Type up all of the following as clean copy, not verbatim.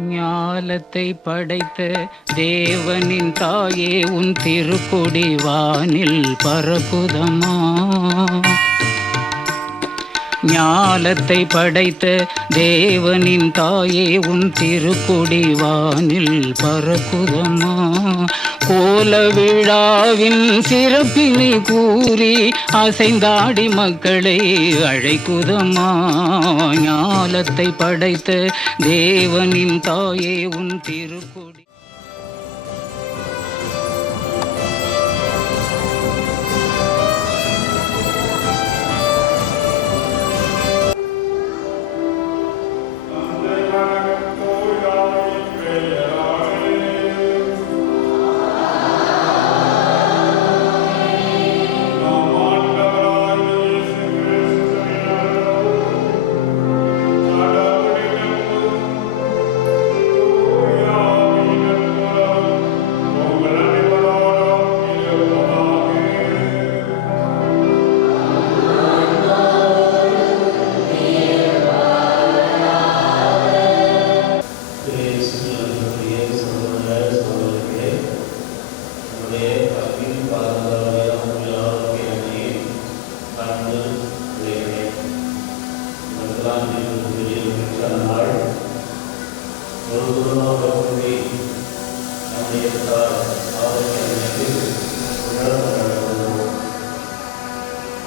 ஞாலத்தை படைத்த தேவனின் தாயே உன் திருக்குடி வானில் பரகுதம்மா. ஞாலத்தை படைத்த தேவனின் தாயே உன் திருக்குடி வானில் பரகுதம்மா. கோல விழாவின் சிறப்பினை கூறி அசைந்தாடி மக்களை அழைக்குதம்மா. ஞாலத்தை படைத்த தேவனின் தாயே உன் திருக்குடி.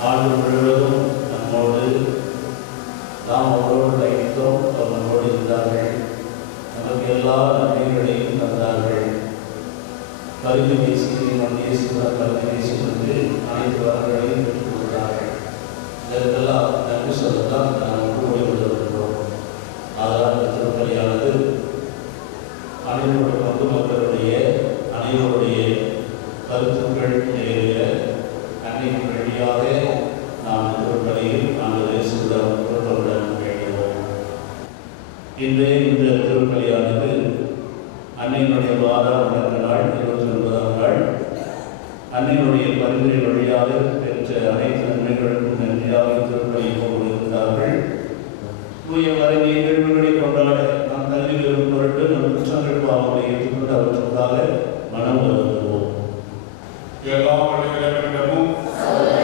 ஆண்டு முழுவதும் நம்மோடு நாம் அவரோடு பயணித்தோம். அவர் நம்மோடு இருந்தார்கள். நமக்கு எல்லா நன்மைகளையும் தந்தார்கள். கருத்து பேசி நம் தேசியமாக கருத்து பேசி வந்து அனைத்து வரங்களையும் பெற்றுக் கொண்டார்கள். இதற்கெல்லாம் நன்றி சொல்லத்தான் நாம் கூடி வருகின்றோம். அதனால் இந்த திருப்பலியானது அனைவருடைய பொதுமக்களுடைய அனைவருடைய கருத்துக்கள் நிறைவேற அன்னையின் வழியாக நாம் திருப்பலியில் நாங்கள் இயேசுவிடம் பொருளுடன் வேண்டுவோம். இன்றைய இந்த திருப்பலியானது அன்னையினுடைய வார வணக்க நாள் 29ஆம் நாள். அன்னையினுடைய பரிந்துரை வழியாக பெற்ற அனைத்து நன்மைகளுக்கும் நன்றியாக திருப்பலி போகிறார்கள். தூய மறை நிகழ்வுகளை கொண்டாட நாம் கல்வி பெறும் பொருட்டு நம் குற்றங்கள் பாவங்களை ஏற்றுக்கொண்டு அவற்றுக்காக மனம் வருந்துவோம். எல்லா வழிகளிடமும் ஆண்டவரே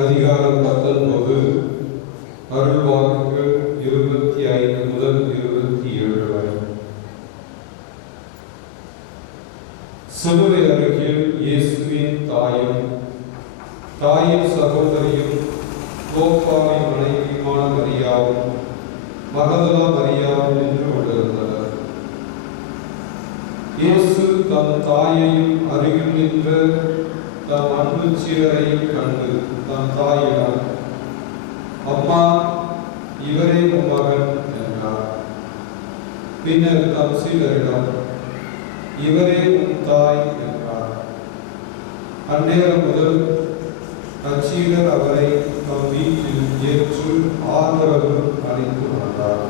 அதிகாரம் 19 அருள்வாக்குகள் 25 முதல் 27 வரை. சிலுவை அருகில் இயேசுவின் தாயின் சகோதரியும் கோப்பாவின் மனைவியுமான மரியாவும் மகதலா மரியாவும் நின்று கொண்டிருந்தனர். இயேசு தம் தாயையும் அருகில் நின்ற தம் அன்பு சீடரையும் கண்டு தம் தாயிடம், அம்மா, இவரே உன் மகன் என்றார். பின்னர் தம் சீடரிடம், இவரே உன் தாய் என்றார். அந்நேரம் முதல் அச்சீடர் அவரை தம் வீட்டில் ஏற்று ஆதரவு அளித்து வந்தார்.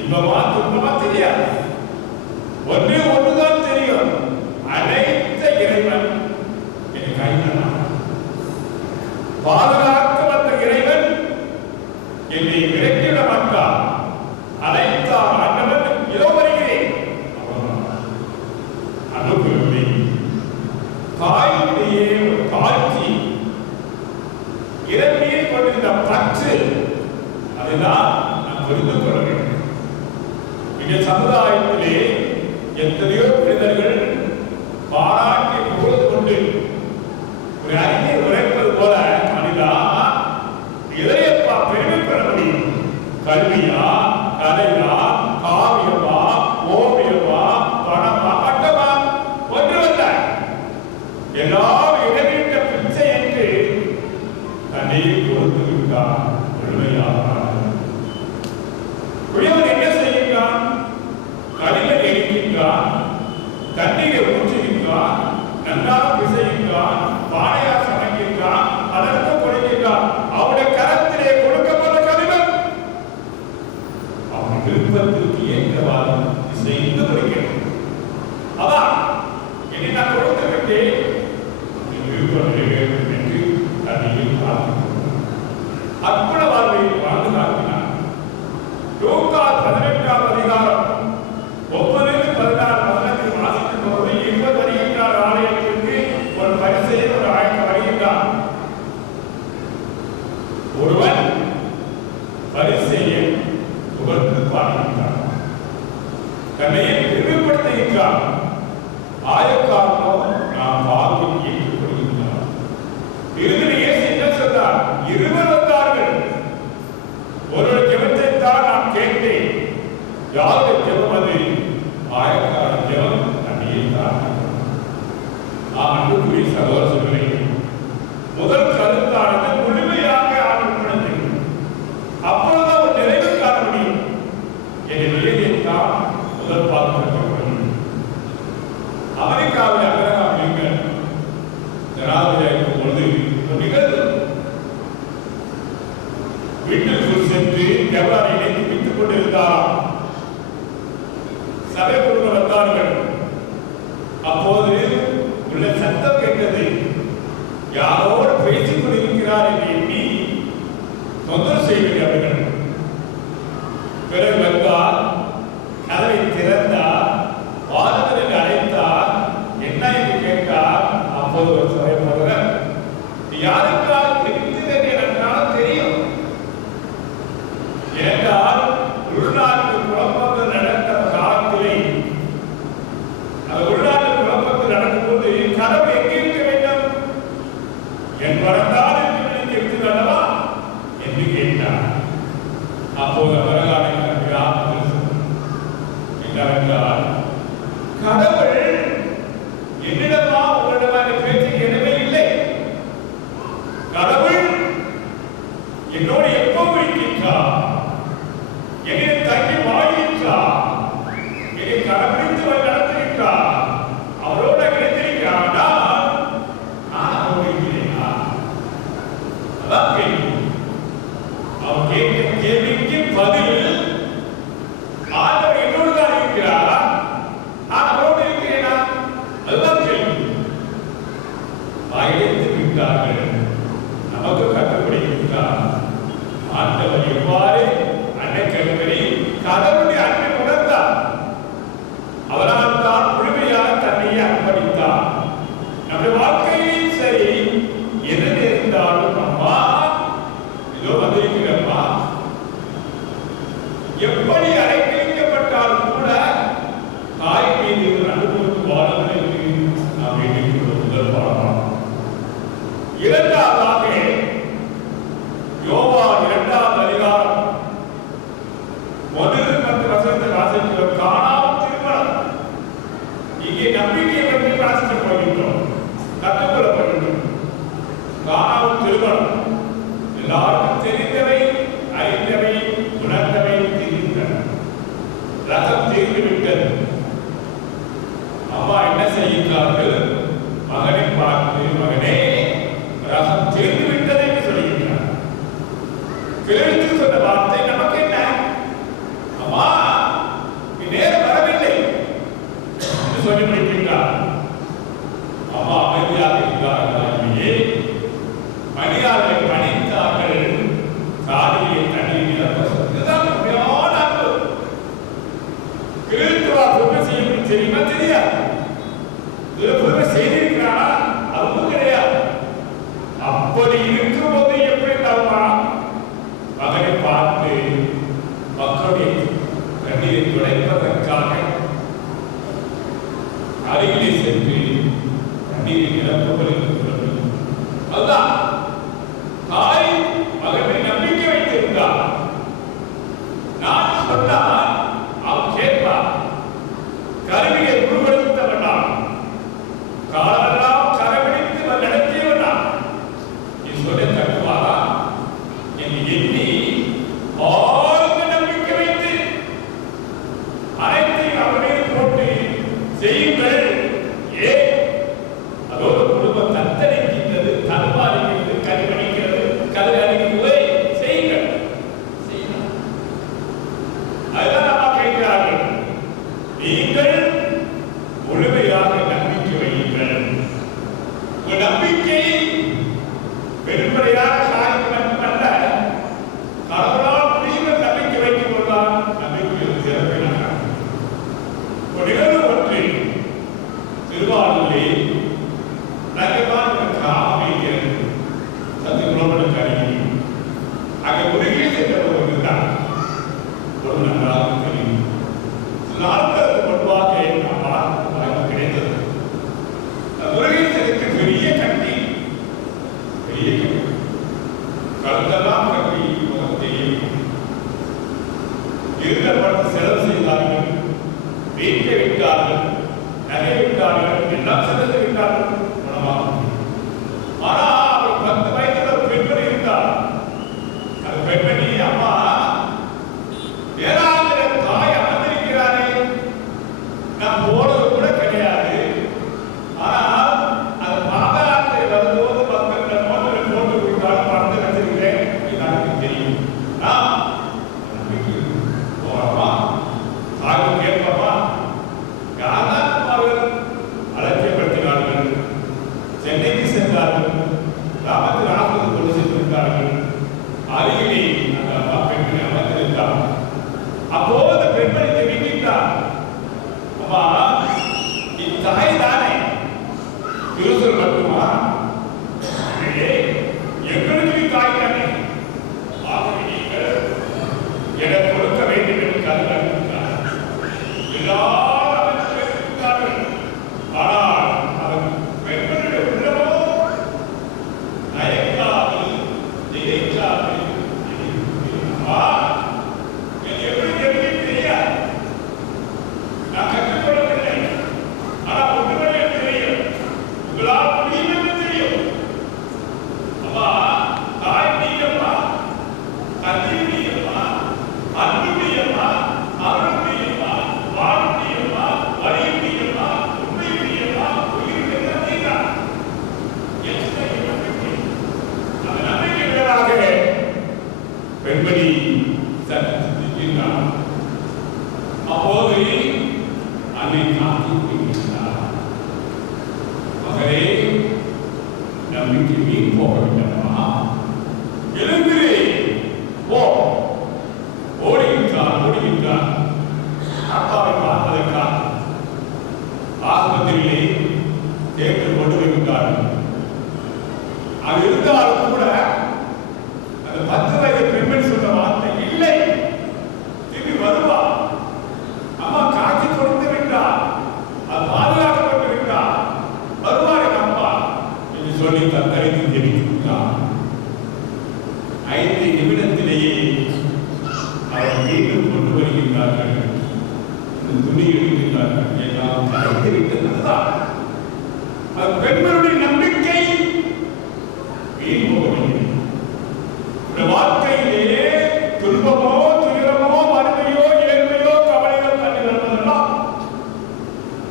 இன்பமா துன்பமா தெரியாது. ஒன்றுதான் தெரியும், அனைத்த இறைவன் என் கைதான். பாதுகாக்க வந்த இறைவன் என்னை விரட்டிட மாட்டார். அனைத்தார் ஆண்டவன் இதோ வருகிறேன். அனுபவத்தை தாயுடைய காட்சி இறைவனில் கொண்டிருந்த பற்று, அதுதான் நாம் புரிந்து கொள்ள வேண்டும். இங்கே சமுதாயத்திலே எத்தனையோ மனிதர்கள் பாராட்டி புகழ்ந்து கொண்டு ஒரு அறிஞர் உரைப்பது போல, மனிதா இளையப்பா பெருமை பெற முடியும். கல்வியா, கலையா, காவியமா, ஓவியமா, பணமா, பட்டமா, ஒன்றுமல்ல, எல்லாம் இடைவிட்ட பிச்சை என்று தன்னை கொடுத்து விட்டார். குயவன் என்ன செய்கின்றான்? கலிலை எரிக்கின்றான், தண்ணீரை ஊற்றுகின்றான், நன்றாக பிசைகின்றான், பானையா சமைக்கின்றான், அதற்கு கொடுக்கின்றான். அவனுடைய கரத்திலே கொடுக்கப்பட்ட களிமண் அவன் விருப்பத்திற்கு ஏற்றவாறு செய்து வருகிறது. அதான் என்னை நான் கொடுத்து விட்டேன், விருப்பம் வேண்டும் என்று தண்ணியில் அற்புத வாழ்வையை வாழ்ந்து காட்டினார். லூக்கா 18ஆம் அதிகாரம் 9-14 வசனத்தில் வாசிக்கும் போது 20 வருகின்றார். ஆலயத்திற்கு ஒரு பரிசேயன் ஒரு ஆயர் வருகின்றார். ஒருவன் பரிசேயன் புகழ்ந்து பாடுகின்றார், தன்னையே பெருமைப்படுத்துகின்றார். ஆயக்காரனோ நாம் பாவி ஏற்றுக் கொள்கின்றார். இறுதியில் இயேசு என்ன சொன்னார்? இருவர் வந்தார்கள். ஒருவர் ஜெபத்தை தான் நான் கேட்டேன். யாருடைய ஜெபம் அது? ஆயக்காரன் ஜெபம் தண்ணியை தான். அன்புக்குரிய சகோதரர்களே, முதல் கருத்தானது முழுமையாக ஆரம்பிக்கிறது. அப்பொழுது ஒரு நிறைவு காண முடியும். என் நிலையை தான் முதல் பார்க்கப்படும். அமெரிக்காவில் அப்ரஹாம் லிங்கன் ஜனாதிபதியாக இருக்கும் பொழுது நிகழ்வு வீட்டுக்குள் சென்று கவலை வைத்துக் கொண்டிருந்தார். சபை கொடுக்க வந்தார்கள். அப்போது உள்ள சத்தம் கேட்டது. யாரோடு பேசிக் கொண்டிருக்கிறார் என்று எண்ணி தொந்தரவு செய்கிறார்கள். பிறகு வந்தார், கதவை திறந்தார், வாரத்தில் அழைத்தார். என்ன என்று கேட்டார். அப்போது ஒரு சபை போகிறார். யாருக்கால் தெரிந்தது என்றால் தெரியும். ஏனென்றால் உள்நாட்டு குழப்பங்கள் நடந்த காலத்திலே, அந்த உள்நாட்டு குழப்பங்கள் நடக்கும்போது கதவு எங்கே இருக்க வேண்டும்? என் வரந்தால் என்று இருக்கிறதா என்று கேட்டார். அப்போது அவர்களால் என்னவென்றால், கடவுள் என்னிடமா உங்களிடமா பேச்சு எனவே இல்லை. கடவுள் என்னோடு எப்போது இருக்கின்றார், என்னை தங்கி வாழ்கின்றார், என்னை கடைபிடித்து நடத்துகின்றார், அவரோட கிடைத்திருக்கிறார். நான் அவரோடு இருக்கிறேனா? அதான் கேள்வி. அவர் கேட்க கேள்விக்கு பதில், ஆண்டவர் என்னோடு தான் இருக்கிறாரா, நான் அவரோடு இருக்கிறேனா? அதுதான் கேள்வி. வாயெடுத்து விட்டார்கள். நமக்கு கற்றுக்கொடுக்கின்றார். ஆண்டவர் எவ்வாறு அன்னைக்கல்வரி கடவுளுடைய அன்பை உணர்ந்தார். அவரால் தான் முழுமையாக தன்னையே அர்ப்பணித்தார். நம்முடைய வாழ்க்கையிலும் சரி, எது நேர்ந்தாலும் அம்மா இதோ வந்திருக்கிறம்மா, எப்படி அழைக்கப்பட்டாலும் கூட தாய் மீது அனுபவித்து வாழ்வதற்கு நாம் வேண்டிய முதல் பாடம். இரண்டாவதாக யோவான் 2ஆம் அதிகாரம் 1-10 வசனத்தை வாசிக்கிறோம். கானான் திருமணம். இங்கே நம்பிக்கையை பற்றி வாசிக்கப் போகின்றோம், கற்றுக்கொள்ளப் போகின்றோம். கானான் திருமணம் எல்லாருக்கும் தெரிந்தவை, அறிந்தவை, உணர்ந்தவை, தெரிந்தன. ரசம் தீர்ந்து விட்டது. அம்மா என்ன செய்கின்றார்கள்? மகனை பார்த்து, மகனே ரசம் தீர்ந்து விட்டது என்று சொல்கின்றார். பிறகு சொன்ன வார்த்தை நமக்கு என்ன? அம்மா நேரம் வரவில்லை, தெரியுமா? தெரியாது. செய்திருக்கிறானா? அதுவும் கிடையாது. அப்படி இருக்கும்போது எப்படி தருவா? மகனை பார்த்து மக்களுடைய கண்ணீரை துடைப்பதற்காக அருகிலே சென்று கண்ணீரை நிரப்பவர்களுக்கு அதுதான் தாய் மகனை நம்பிக்கை வைத்திருந்தார். நான் சொன்னால் அவன் கேட்பான். கருவியை உருவெடுத்த வேண்டாம், காலெல்லாம் கரபிடித்து நடத்திய வேண்டாம். நீ சொல்ல தட்டுவாரா என்று எண்ணி ஆழ்ந்த நம்பிக்கை வைத்து அனைத்தையும் அவனே போட்டு செய்யுங்கள். ஏன் அதோடு குடும்பம் தத்தளிக்கின்றது, தன்மாறுகிறது, கருவணிக்கிறது, கரு அணிக்குவதை செய்யுங்கள். அதுதான் நம்ம கேட்கிறார்கள். நீங்கள் முழுமையாக நம்பிக்கை வையுங்கள். உங்கள் நம்பிக்கை பெரும்படியாக காரியம் மட்டுமல்ல, கடவுளால் முடிவு நம்பிக்கை வைக்கும் போதுதான் நம்பிக்கை சிறப்பினார். ஒரு நிகழ்வு ஒன்று திருவாரூரிலே நகரமான கிராமம் இருக்கிறது. சத்து குளமனுக்கு அருகில் அங்கே முருகே சென்றவர் இருந்தார். ஒரு நன்றாக தெரியும். நாட்களுக்கு முன்பாக நமக்கு கிடைத்தது. முருகேசனுக்கு பெரிய கட்டி, பெரிய கட்டி, கழுத்தெல்லாம் கட்டி முகத்தையும் இருந்த படத்தை செலவு செய்தார்கள். வீட்டை விட்டார்கள், நகை விட்டார்கள், எல்லாம் செலுத்தி விட்டார்கள். ஆனா அவர் 10 வயதில் ஒரு பெண்மணி இருந்தார். அந்த பெண்மணி அம்மா வேளாங்கிற தாய் அமர்ந்திருக்கிறாரே, நான் போனது கூட கிடையாது. ஆனால் அந்த பாதயாத்திரை வரும்போது மக்கள் நோட்டில் போட்டு கொடுத்தாலும் பறந்து வச்சிருக்கிறேன். எனக்கு தெரியும். நான் போறோமா சாகு கேட்போமா? யார்தான் அவர்கள் அலட்சியப்படுத்தினார்கள். சென்னைக்கு சென்றார்கள். கிராமத்தில் ஆபத்து கொண்டு சென்றிருந்தார்கள். அருகிலே அந்த அம்மா பெண்மணி அமர்ந்திருந்தார். அப்போது அந்த பெண்மணி தெரிவித்தார், அம்மா நீ தாய் தானே, திருசல் மட்டுமா? எங்களுக்கு நீ தாய் தானே, நீங்கள் எனக்கு கொடுக்க வேண்டும் என்று கருதுகிறார். எல்லாரும் பேசுகிறார்கள். ஆனால் அவன் பெண்களுடைய உள்ளமோ நயக்காது, நினைக்காது. எப்படி தெரியும் தெரியாது, நான் கற்றுக்கொள்ளவில்லை. ஆனால் ஒன்றுமே தெரியும், உங்களால் முடியும் என்று தெரியும். அம்மா தாய் நீயம்மா, கல்வி நீயம்மா, அன்பு நீயம்மா, அருள் நீயம்மா, வாழ் நீயம்மா, வழி நீயம்மா, உண்மை நீயம்மா, உயிர் நீதான். அந்த நம்பிக்கை மேலாக பெண்மணி சந்திக்கின்றார். அப்போது அன்னை காத்திருக்கின்றார். மகளே, நம்பிக்கை வீண் போக வேண்டாமா? எழுந்திரு, போ. ஓடுகின்றார். அப்பாவை பார்ப்பதற்காக ஆஸ்பத்திரியிலே தேர்தல் கொண்டு வருகின்றார்கள். அது இருந்தாலும் கூட அந்த 10 வயது பெண்மணி சொன்ன வார்த்தை இல்லை, திரும்பி வருவா. அம்மா காட்சி கொடுத்து விட்டார், அது பாதுகாக்கப்பட்டு விட்டார், வருவார் என் அப்பா என்று சொல்லி தத்தளித்து தெரிவித்தார். 5 நிமிடத்திலேயே அவரை மீண்டும் கொண்டு வருகின்றார்கள். துணி எடுக்கின்றார்கள். எல்லாம் கலைத்து விட்டதுதான். அது பெண்களுடைய நம்பிக்கை வீண் போகவில்லை. வாழ்க்கையிலே துன்பமோ, துயரமோ, வறுமையோ, ஏழ்மையோ, கவலையோ தள்ளி வருவதெல்லாம்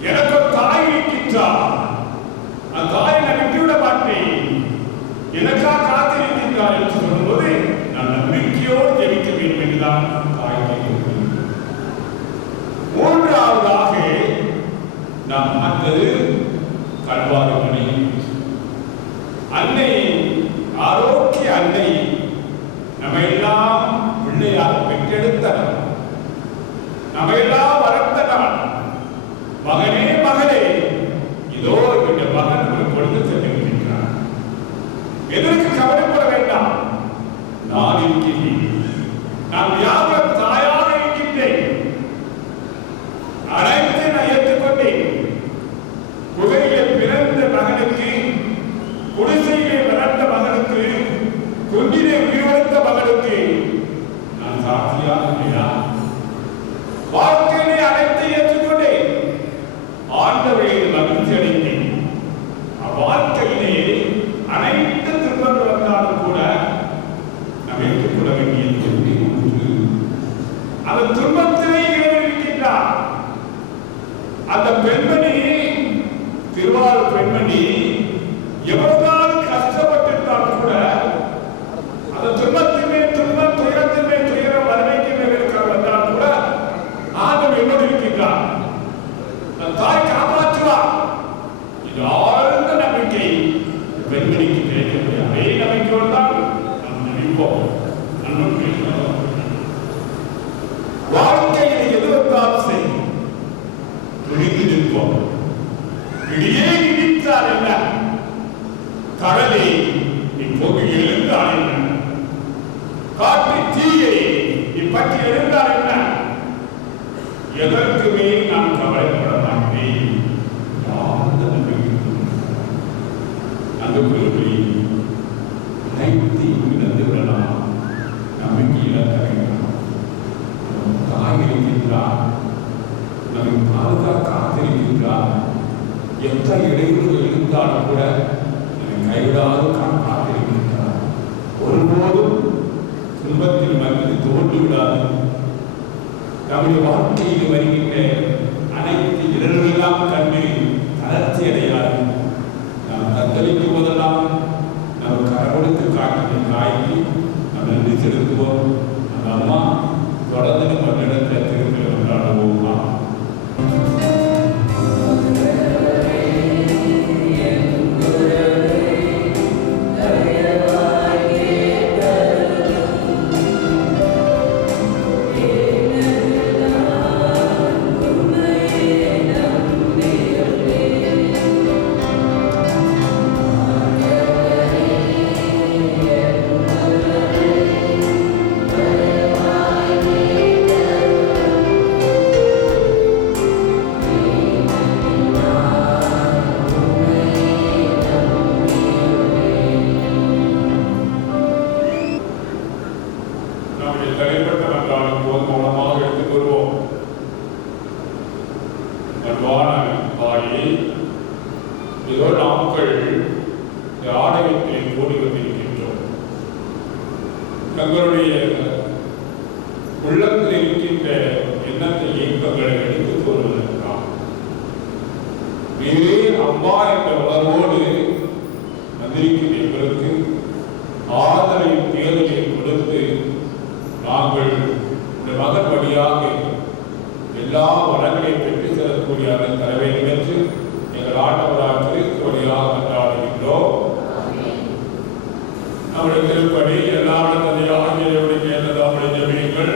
எனக்கு தாய் இருக்கின்றார். அந்த தாயை நான் விட்டுவிட மாட்டேன், எனக்காக காத்திருக்கின்றார் என்று சொல்லும்போது நான் நம்பிக்கையோடு ஜெபிக்க வேண்டும் என்றுதான் தாய் கேட்கிறேன். மூன்றாவதாக நாம் பார்த்தது கல்வாரி மணி. அன்னை, ஆரோக்கிய அன்னை நம்மையெல்லாம் பிள்ளையாக பெற்றெடுத்தனர், நம்மையெல்லாம் வளர்த்தனர். அந்த பெண்மணி, திருவாரூர் பெண்மணி எவ்வளவுதான் கஷ்டப்பட்டிருந்தாலும் கூட அந்த துன்பத்தின் மேல் துன்பம், துயரத்தின் மேல் துயரம், வறுமைக்கு மேல் வந்தால் கூட ஆண்டவர் என்னோடு இருக்கின்றார், தாய் காப்பாற்றுவார். இது ஆழ்ந்த நம்பிக்கை பெண்மணிக்கு கிடைக்கிறது. அதே நம்பிக்கையோடு தான் நாம் நினைப்போம். வாழ்க்கையில் எது வந்தாலும் சரி துணிந்து நிற்போம். இடியே இடித்தால் என்ன, கடலே இப்போது எழுந்தால் என்ன, காட்டு தீயை இப்பற்றி எழுந்தால் என்ன, எதற்குமே நான் கவலைப்பட மாட்டேன். அந்த குழுவை அனைத்தையும் இழந்து விடலாம். நம்பிக்கையில் தாய் இருக்கின்றார், நம்மை பாதுகாக்க காத்திருக்கின்றார். எத்தனை இடையூறு இருந்தாலும் கூட என்னை கைவிடாது காத்திருக்கின்றார். ஒருபோதும் துன்பத்தில் வந்து தோன்று விடாது. நம்முடைய வாழ்க்கையில் வருகின்ற அனைத்து இடர்களெல்லாம் கண்டு தளர்ச்சி அடையாது. நாம் தத்தளிக்கும் போதெல்லாம் நம்ம கடவுளுக்கு காட்டின தாய்க்கு நம்ம நன்றி செலுத்துவோம். அந்த அம்மா தொடர்ந்து நம்ம இடத்தை திருப்பி கொண்டாடுவோமா? தங்களுடைய உள்ளத்தில் இருக்கின்ற எண்ணத்தை இயக்கங்களை எடுத்து கூறுவதற்காக வேறே அம்மா என்ற உணர்வோடு வந்திருக்கின்ற எங்களுக்கு ஆதரவையும் தேர்தலையும் கொடுத்து நாங்கள் இந்த மகன் வழியாக எல்லா வளங்களையும் பெற்று செல்லக்கூடிய அந்த தரவை நினைத்து எங்கள் ஆண்டவராக கிறிஸ்து வழியாக கொண்டாடுகின்றோம். நம்முடைய திருப்படி எல்லா ஆகியோருடைய கேட்டது நம்முடைய ஜெபியுங்கள்.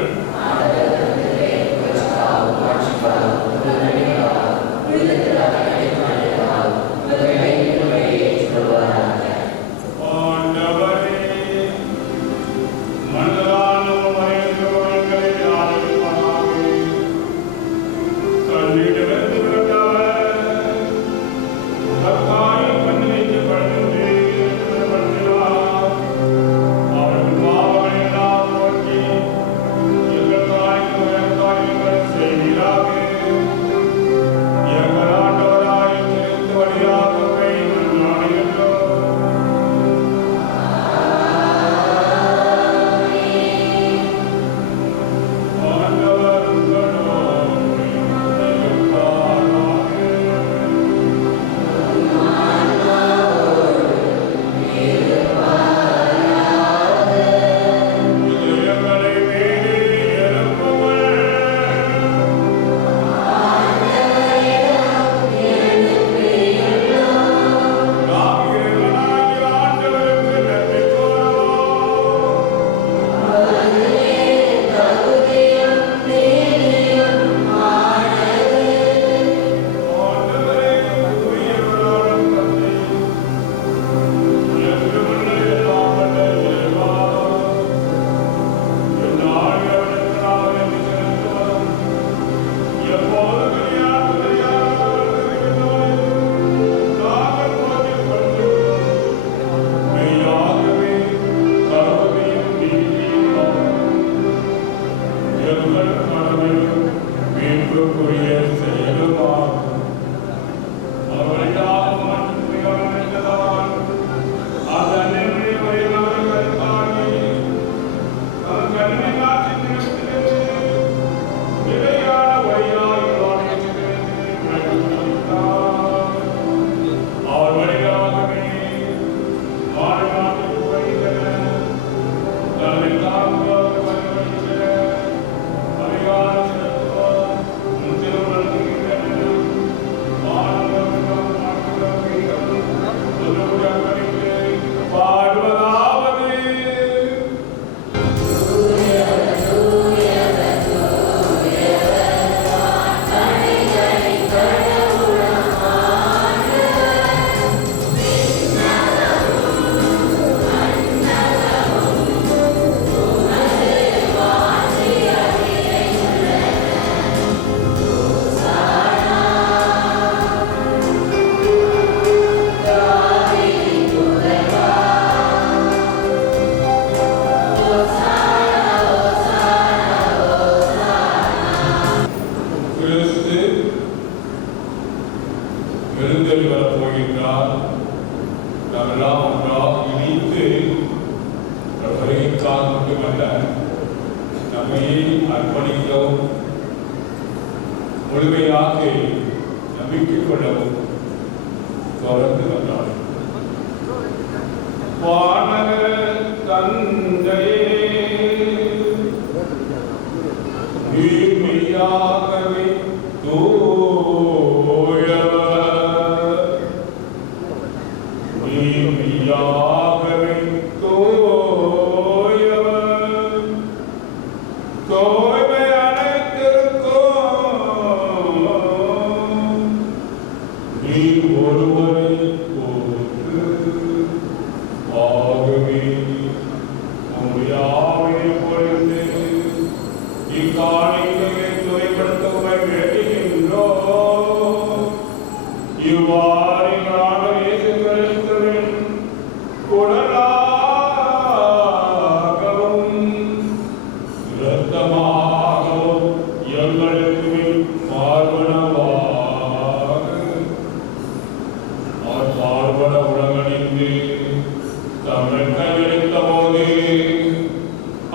அதெல்லாம் ஒன்றாக இணைத்து வருகைக்காக மட்டுமல்ல, நம்மையே அர்ப்பணிக்கவும் முழுமையாக நம்பிக்கை கொள்ளவும் தொடர்ந்து வந்தார். வானக தந்தையே, மெய்யாகவே தூயவர், மெய்யாகவே தூயவர், தூய்மை அனைத்திற்கும் நீர் ஒருவரை போற்று. ஆகவே உம்முடைய ஆவியை பொழிந்து இக்காணிக்கையை துறைப்படுத்தவுமை வேண்டுகின்றோம். இவ்வாறு நாங்கள் இயேசு கிறிஸ்துவின் உடலாகவும் இரத்தமாகவும் எங்களுக்கு மார்பன உலகணிந்து தமிழ் கையெழுத்த போது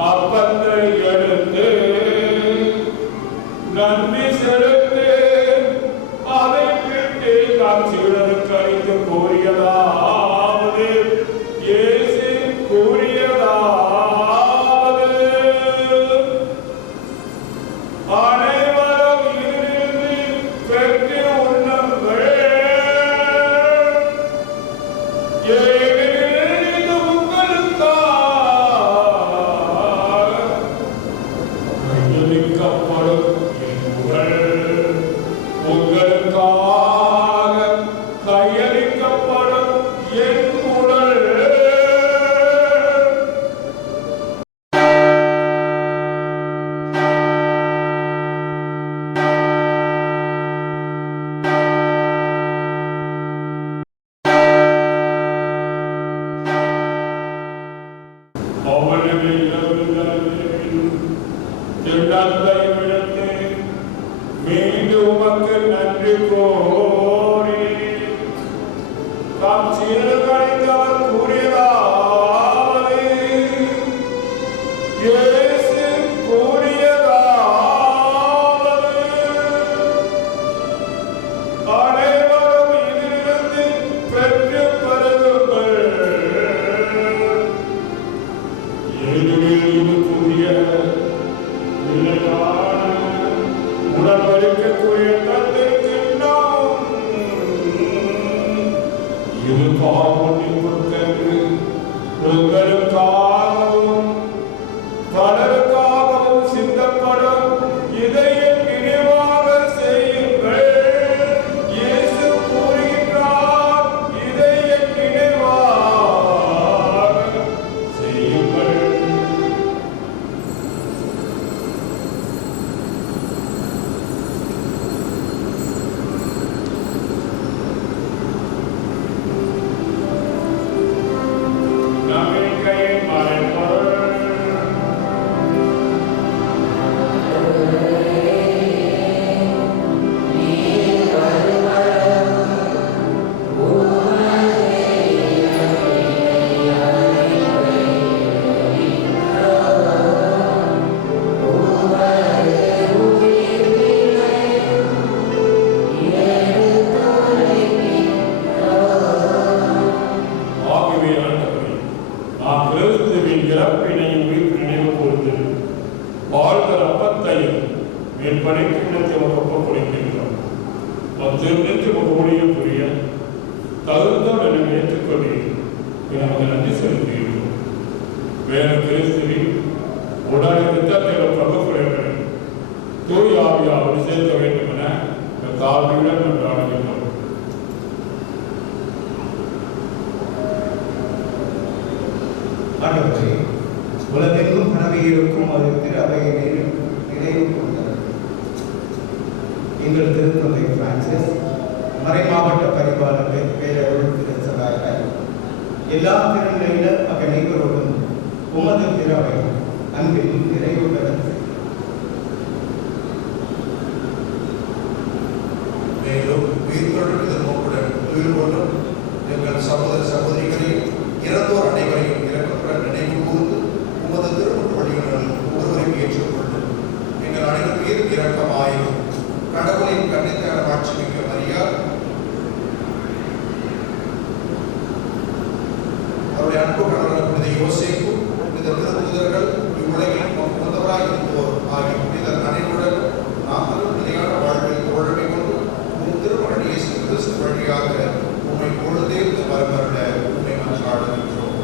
அப்பத்தை எடுத்து நன்றி செலுத்து அதை விட்டு நாம் சீடருக்கு அளித்து கூறியதாவது, இயேசு கூறியதாவது, அனைவரும் இதிலிருந்து பெற்று உண்ணுங்கள், ஏனெனில் இது உங்களுக்காக கையளிக்கப்படும் என் உடல், உங்களுக்காக கையளிக்கப்படும் என் உடல். அவனது இரவுகளில் திண்டத்தை விடுத்து மீண்டும் உமக்கு நன்றி கோரி தாம் சீடர்களுக்கு அவர் கூறியதாவது, இயேசு கூறியதாவது, அனைவரும் இதிலிருந்து பெற்று பருகுங்கள், ஏனெனில் இது புதிய நிலையான உடன்படிக்கைக்குரிய தந்திருக்கின்றோம். இது பாவமன்னிப்புக்கென்று உங்களுக்காகவும் பலருக்காகவும் சிந்தப்படும். இதை என் நினைவாக செய்யுங்கள். இயேசு கூறுகின்றார், இதை என் நினைவாக செய்யுங்கள். நம்பிக்கையின் மறைபொருள். ஆகவே ஆண்டவரே, நாம் கிறிஸ்துவின் இறப்பினையும் உயிர்ப்பினையும் கூர்ந்து வாழ்கிற அப்பத்தையும் மேற்படைக்கு இடத்தை ஒப்ப கொடுக்கின்றோம். அத்திருந்து முகமுடிய புரிய தகுந்தோடு ஏற்றுக்கொண்டு நமக்கு நன்றி செலுத்துகின்றோம். வேறு கிறிஸ்துவின் உடல் யுத்தத்தில் பிரபுக்குறைகள் தூய் ஆவியாவோடு சேர்க்க வேண்டும் என தாழ்மையுடன் கொண்டாடுகின்றோம். ஆண்டவரே, உலகெங்கும் பரவி இருக்கும் அது திரு அவையை நிறைவு கொண்டது. எங்கள் திருத்தந்தை பிரான்சிஸ், மறைமாவட்ட பரிபாலர் பேரருள் திரு சகாயர், எல்லா திருநிலையில அனைவரோடும் உமது திரு அவை அன்பில் நிறைவு பெற மேலும் உயிர்த்தொடர்பு நோக்குடன் உயிர் கொண்டும் எங்கள் சகோதர சகோதரிகளையும் இறந்தோர் அனைவரையும் இரக்கத்துடன் நினைவு கூர்ந்து உமது திருமுன் வழியுடன் ஒருவரையும் ஏற்றுக்கொண்டு எங்கள் அனைவர் மீது இரக்கமாயும் கடவுளின் கண்ணித்தான ஆட்சி மிக்க மரியாள் அவருடைய அன்பு கடவுள் புனித யோசேப்பு புனித திருத்தூதர்கள் இவ்வுலகில் உகந்தவராய் இருந்தோர் ஆகிய புனிதர் அனைவருடன் நாங்களும் நிலையான வாழ்வில் தோழமை கொண்டு உம் திருமகன் இயேசு கிறிஸ்து வழியாக உம்மை பொழுதேர்ந்து வரவருட உம்மை மன்றாடுகின்றோம்.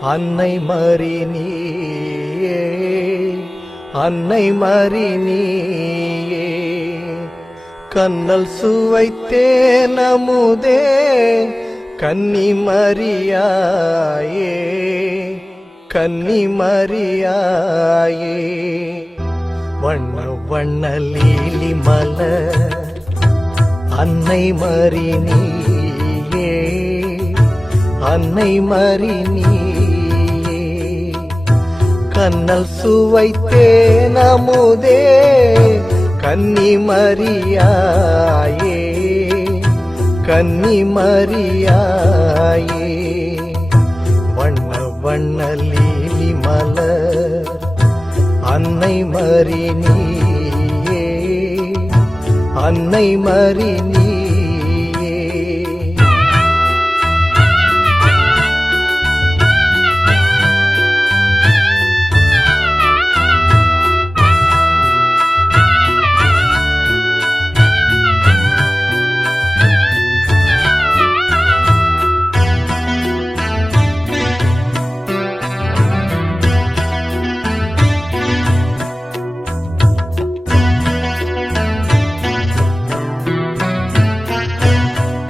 அன்னை மரி நீயே, அன்னை மரி நீயே, கண்ணல் சுவைத்தேன் அமுதே கன்னி மரியாயே, கன்னி மரியாயே. வண்ண வண்ண லீலி மலர் அன்னை மரி நீயே, அன்னை மரி நீயே, கண்ணல் சுவைத்தேன் அமுதே கன்னி மரியாயே, கன்னி மரியாயே. வண்ண வண்ண லீலி மலர் அன்னை மரி நீயே, அன்னை மரி நீயே.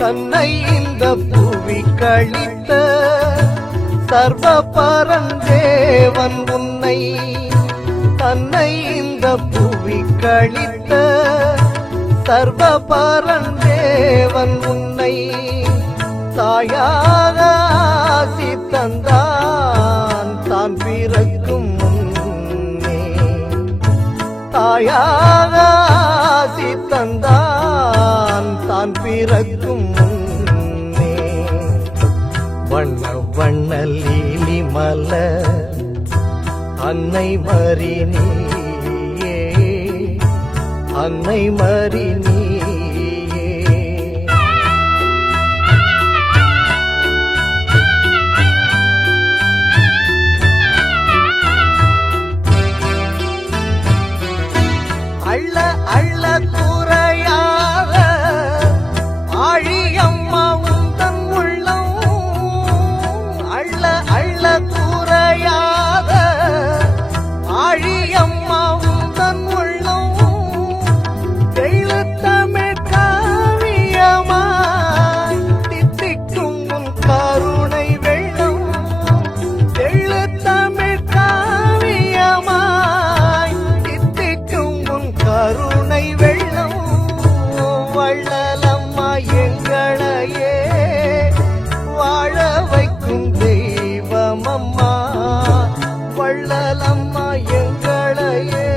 தன்னை இந்த புவி கழித்த சர்வ பரந்தேவன் உன்னை, தன்னை இந்த புவி கழித்த சர்வ பரந்தேவன் உன்னை, தாயாக ஆசி தந்தான் தான் பிறக்கும் முன்னே, தாயாக ஆசி தந்தான் தான் பிறக்கும் முன்னே. வண்ண வண்ண லீலி மலர் அன்னை மரி நீயே, அன்னை மரி நீயே. அள்ள அள்ள குறையாத ஆழியம்மா உந்தன் உள்ளம், அள்ள அள்ள குறையாத ஆழியம்மா உந்தன் உள்ளம், தெய்வத்தமிழ் காவியமாய் தித்திக்கும் உன் கருணை வெள்ளம், தெய்வத்தமிழ் காவியமாய் தித்திக்கும் உன் கருணை வெள்ளம். வள்ளலம்மா எங்களையே வாழ வைக்கும் தெய்வமம்மா, வள்ளலம்மா எங்களையே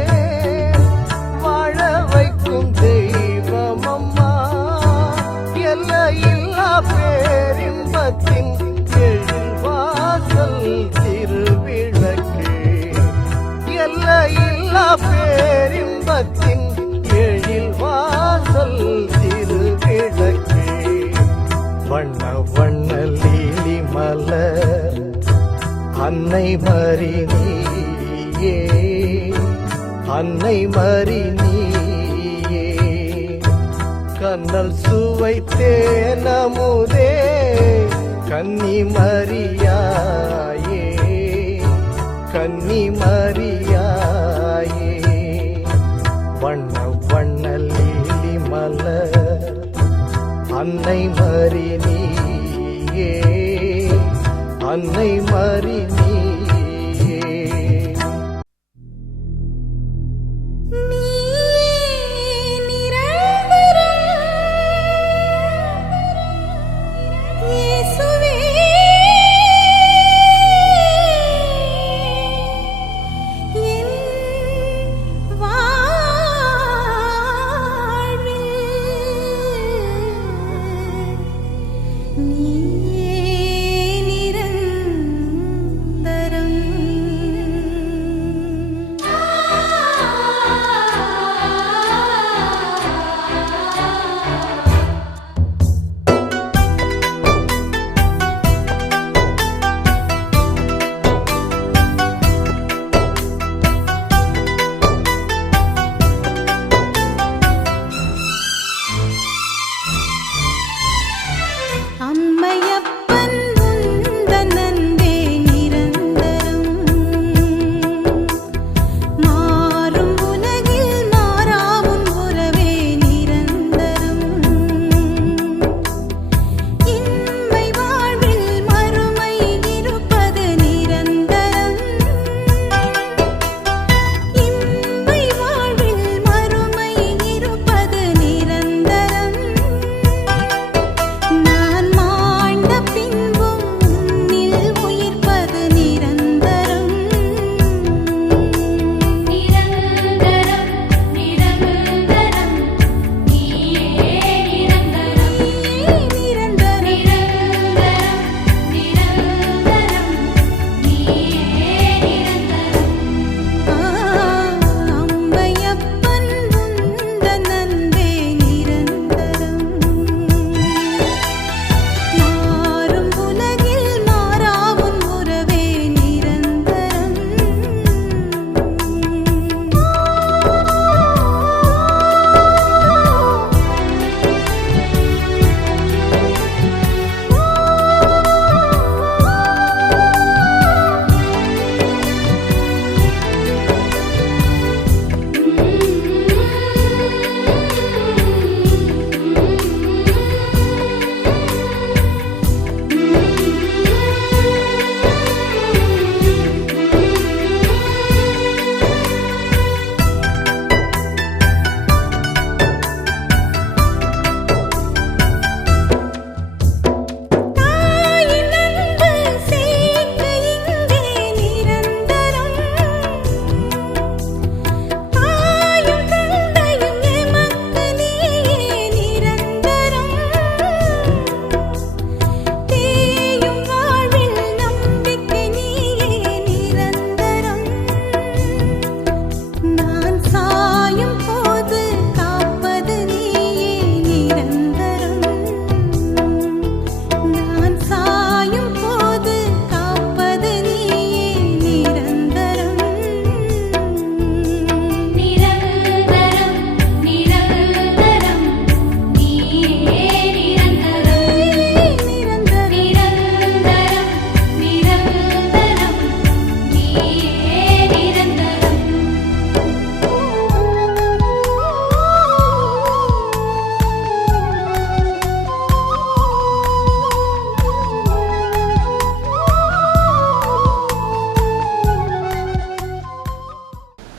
வாழ வைக்கும் தெய்வமம்மா. எல்லையில்லா பேரின்பத்தின் எழில்வாசல் திருவிளக்கே, எல்லையில்லா பேரின்பத்தின் எழில்வாசல் திருவிளக்கே. வண்ண வண்ண லீலி மலர் அன்னை மரி நீயே, அன்னை மரி நீயே, கண்ணல் சுவைத்தேன் அமுதே கன்னி மரியாயே, கன்னி மரியாயே. வண்ண வண்ண லீலி மலர் அன்னை மரி நீயே, அன்னை மரி நீயே. நீயே நிரந்தரம்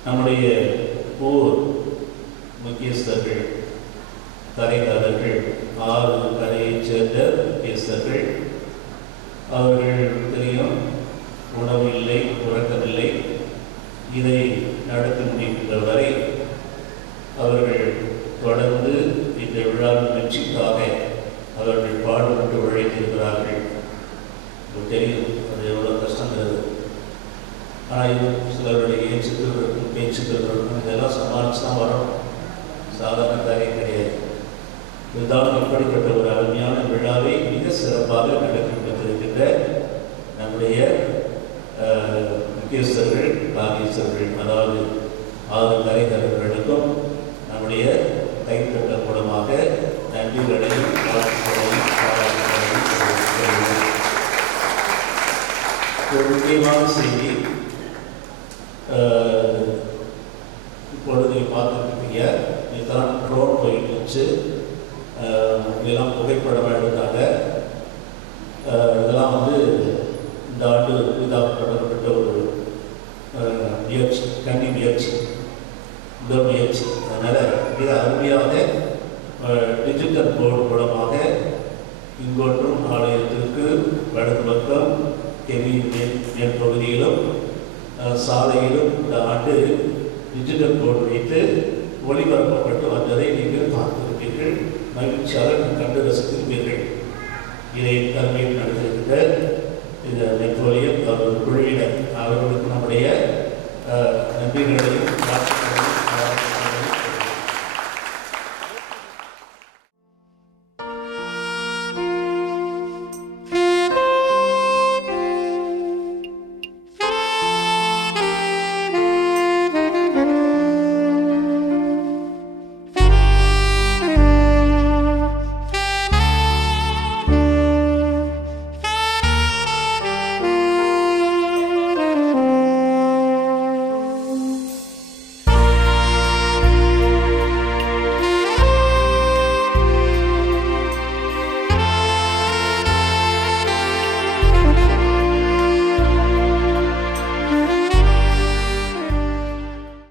நம்முடைய ஊர் முக்கியஸ்தர்கள், கரைக்காரர்கள், 6 கரையைச் சேர்ந்த முக்கியஸ்தர்கள், அவர்கள் தெரியும் உணவு இல்லை, உறக்கமில்லை. இதை நடத்தி முடிக்கின்ற வரை அவர்கள் தொடர்ந்து இந்த விழாவின் வெற்றிக்காக அவர்கள் பாடுபட்டு உழைத்திருக்கிறார்கள். தெரியும் அது எவ்வளோ கஷ்டங்கிறது. ஆனால் இது சிலருடைய ஏச்சுக்களுக்கும் பேச்சுக்களுக்கும் இதெல்லாம் சமாளித்து தான் வரணும். சாதாரண காரியம் கிடையாது. இருந்தாலும் இப்படிப்பட்ட ஒரு அருமையான விழாவை மிக சிறப்பாக நடத்தி கொடுத்திருக்கின்ற நம்முடைய முக்கியஸ்தர்கள், காங்கியஸ்தர்கள், அதாவது 6 கரைக்காரர்களுக்கும் நம்முடைய கைத்தட்டல் மூலமாக நன்றிகளையும் வாழ்த்துக்களையும் ஒரு முக்கியமான செய்தி. இப்பொழுது பார்த்துருக்கீங்க, இதுதான் ட்ரோன் போயிட்டு வச்சு இதெல்லாம் புகைப்படமாக எடுத்தாங்க. இதெல்லாம் இந்த ஆண்டு இதாக்கப்பட்ட ஒரு முயற்சி, கன்னி முயற்சி, முதல் முயற்சி. அதனால் மிக அருமையாக டிஜிட்டல் போர்டு மூலமாக இங்கொன்றும் ஆலயத்திற்கு வடக்கு பக்கம் மேல் பகுதியிலும் சாலையிலும் இந்த ஆண்டு டிஜிட்டல் போர்டு வைத்து ஒளிபரப்பப்பட்டு வந்ததை நீங்கள் பார்த்திருப்பீர்கள். மகிழ்ச்சியாக கண்டு ரசித்திருப்பீர்கள். இதை தலைமையில் நடத்திருக்கின்ற இந்த நெப்போலியன் அவர்கள் குழுவினர், அவர்களுக்கு நம்முடைய நன்றிகளையும்